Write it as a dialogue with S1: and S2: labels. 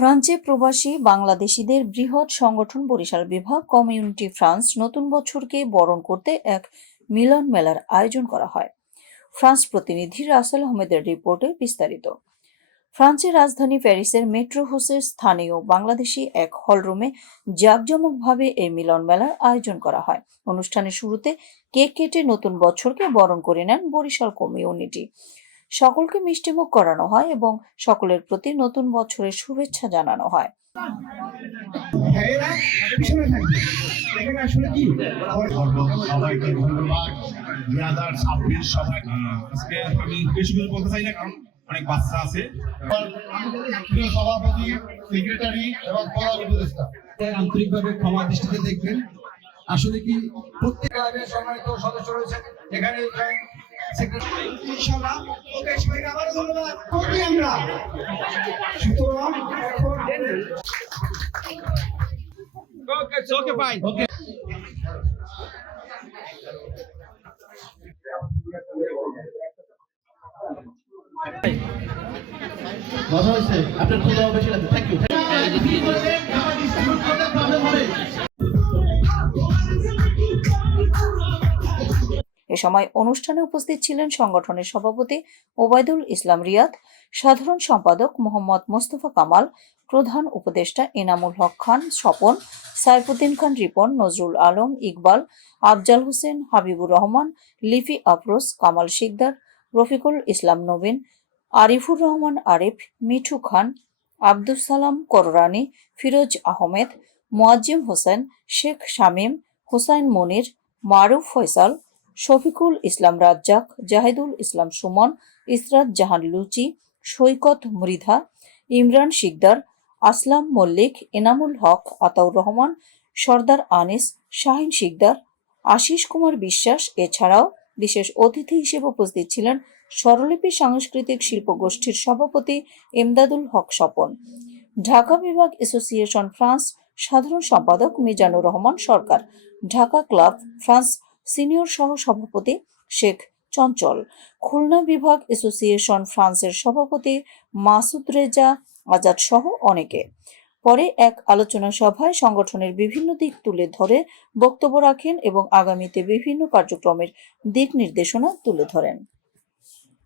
S1: ফ্রান্সে প্রবাসী বাংলাদেশিদের বৃহৎ সংগঠন বরিশাল বিভাগ, কমিউনিটি ফ্রান্স নতুন বছরকে বরণ করতে এক মিলন মেলার আয়োজন করা হয়। ফ্রান্স প্রতিনিধি রাসেল আহমেদের রিপোর্টে বিস্তারিত। ফ্রান্সের রাজধানী প্যারিসের মেট্রো হোসের স্থানীয় বাংলাদেশি এক হলরুমে জাঁকজমকভাবে এই মিলন মেলার আয়োজন করা হয়। অনুষ্ঠানের শুরুতে কেক কেটে নতুন বছরকে বরণ করে নেন বরিশাল কমিউনিটি। সকলকে মিষ্টিমুখ করানো হয় এবং সকলের প্রতি নতুন বছরের শুভেচ্ছা জানানো হয়।
S2: অনেক বাচ্চা আছে
S3: সভাপতি সেক্রেটারি এবং
S4: আন্তরিকভাবে ক্ষমা দৃষ্টিতে দেখবেন। আসলে কি প্রত্যেক সম্মানিত সদস্য রয়েছেন এখানে
S3: ওকে
S2: ওকে ফাইন
S5: মজা হয়েছে। আপনার খুদা বেশি লাগবে। থ্যাংক ইউ
S1: সময় অনুষ্ঠানে উপস্থিত ছিলেন সংগঠনের সভাপতি ওবায়দুল ইসলাম রিয়াদ, সাধারণ সম্পাদক মোহাম্মদ মোস্তফা কামাল, প্রধান উপদেষ্টা এনামুল হক খান, স্বপন, সাইফুদ্দিন খান রিপন, নজরুল আলম ইকবাল, আফজাল হোসেন, হাবিবুর রহমান লিফি আফরোজ, কামাল শিকদার, রফিকুল ইসলাম নবীন, আরিফুর রহমান আরিফ, মিঠু খান, আব্দুস সালাম কররানি, ফিরোজ আহমেদ, মোয়াজ্জিম হোসেন, শেখ শামীম, হুসাইন মনির, মারুফ ফয়সাল শফিকুল ইসলাম রাজ্জাক, জাহিদুল ইসলাম সুমন, ইসরাত জাহান লুচি, সৈকত মৃধা, ইমরান শিকদার, আসলাম মল্লিক, এনামুল হক, আতাউর রহমান, সর্দার আনিস, শাহিন শিকদার, আশিস কুমার বিশ্বাস। এছাড়াও বিশেষ অতিথি হিসেবে উপস্থিত ছিলেন স্বরলিপি সাংস্কৃতিক শিল্প গোষ্ঠীর সভাপতি এমদাদুল হক স্বপন। ঢাকা বিভাগ অ্যাসোসিয়েশন ফ্রান্স সাধারণ সম্পাদক Mizanur Rahman Sarkar. Dhaka club France senior সহ সভাপতি শেখ চঞ্চল, খুলনা বিভাগ এসোসিয়েশন ফ্রান্সের সভাপতি মাসুদ রেজা আজাদ সহ অনেকে। পরে এক আলোচনা সভায় সংগঠনের বিভিন্ন দিক তুলে ধরে বক্তব্য রাখেন এবং আগামীতে বিভিন্ন কার্যক্রমের দিক নির্দেশনা তুলে ধরেন।